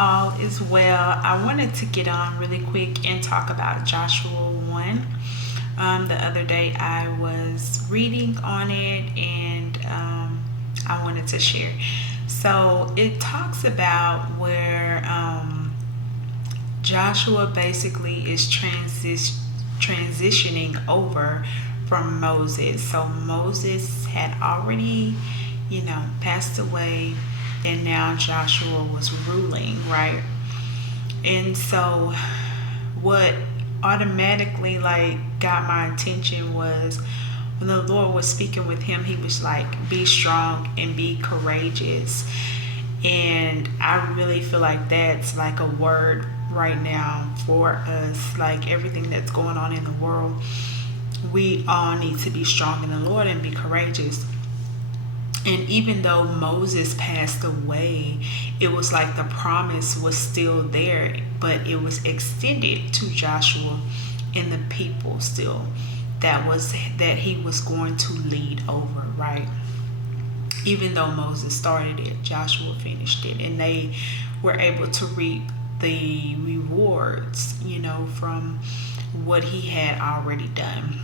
all is well. I wanted to get on really quick and talk about Joshua 1. The other day I was reading on it and I wanted to share. So it talks about where Joshua basically is transitioning over from Moses. So Moses had already, passed away, and now Joshua was ruling, right? And so what automatically like got my attention was when the Lord was speaking with him, he was like, be strong and be courageous. And I really feel like that's like a word right now for us, like everything that's going on in the world. We all need to be strong in the Lord and be courageous. And even though Moses passed away, it was like the promise was still there, but it was extended to Joshua and the people still. That he was going to lead over, right? Even though Moses started it, Joshua finished it, and they were able to reap the rewards, from what he had already done.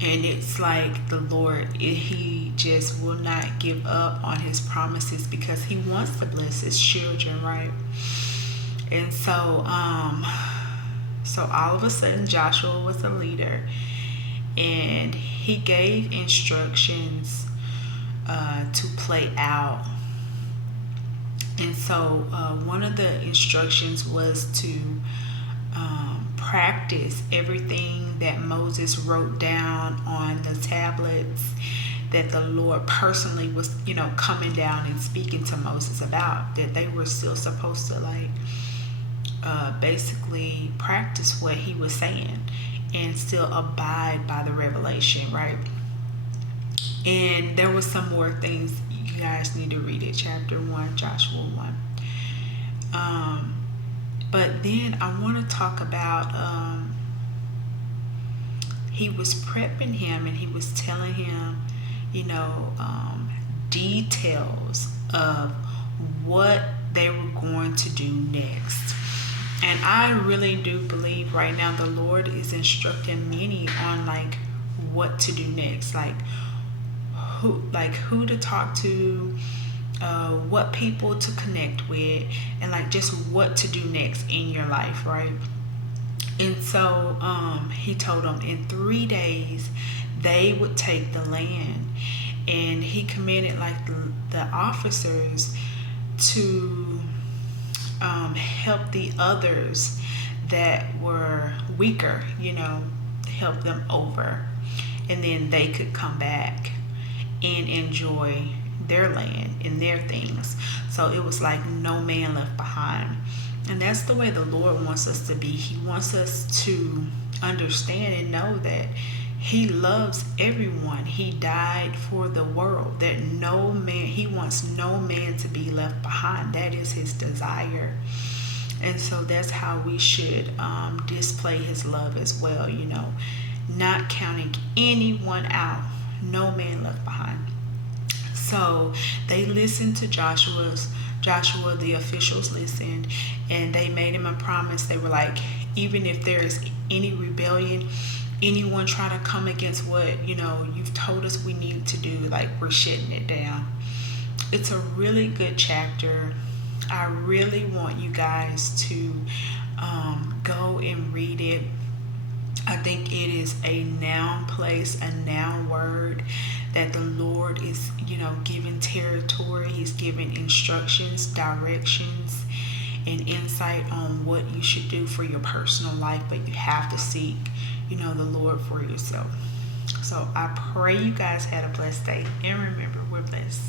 And it's like the Lord, he just will not give up on his promises because he wants to bless his children, right? And so all of a sudden Joshua was a leader, and he gave instructions to play out. And so one of the instructions was to practice everything that Moses wrote down on the tablets that the Lord personally was, coming down and speaking to Moses about, that they were still supposed to basically practice what he was saying and still abide by the revelation, right? And there was some more things. You guys need to read it, chapter 1, Joshua 1. But then I want to talk about he was prepping him, and he was telling him, details of what they were going to do next. And I really do believe right now the Lord is instructing many on what to do next, who to talk to, what people to connect with, and just what to do next in your life, right? And so he told them in 3 days they would take the land, and he commanded the officers to help the others that were weaker, help them over, and then they could come back and enjoy their land and their things. So it was like no man left behind. And that's the way the Lord wants us to be. He wants us to understand and know that he loves everyone. He died for the world, that he wants no man to be left behind. That is his desire. And so that's how we should display his love as well, not counting anyone out, no man left behind. So they listened to Joshua, the officials listened, and they made him a promise. They were like, even if there is any rebellion, anyone try to come against what, you've told us we need to do, we're shutting it down. It's a really good chapter. I really want you guys to go and read it. I think it is a noun place, a noun word, that the Lord is, giving territory. He's giving instructions, directions, and insight on what you should do for your personal life, but you have to seek, the Lord for yourself. So I pray you guys had a blessed day, and remember, we're blessed.